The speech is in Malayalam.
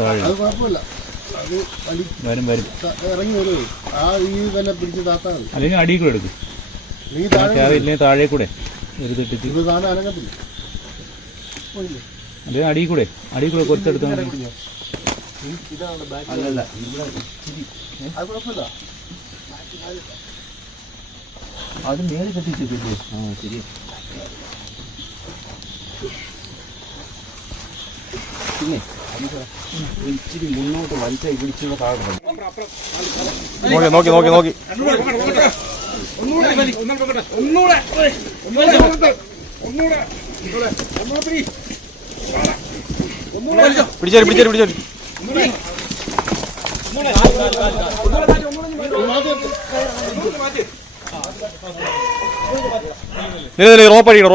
അത് കുഴപ്പമില്ല, അത് വരും വരും ഇറങ്ങി വരുമോ ആ ഈ തന്നെ പിടിച്ച് താത്താ മതി. അല്ലെങ്കിൽ അടിയിൽ കൂടെ എടുക്കും, ഇല്ലെങ്കിൽ താഴെ കൂടെ ഒരു തെട്ടിച്ച് ഇത് സാധനം അനങ്ങത്തില്ല. അല്ലെങ്കിൽ അടിയിൽ കൂടെ കുറച്ചെടുത്താൽ അല്ലല്ല അത് കുഴപ്പമില്ല, അത് മേലെ കെട്ടിച്ചിട്ടില്ലേ? ആ ശരി. പിന്നെ ഇച്ചിരി മുന്നോട്ട് വലിച്ചായി പിടിച്ചുള്ള താഴെ നോക്കി പിടിച്ചേരി റോപ്പടിക്കണം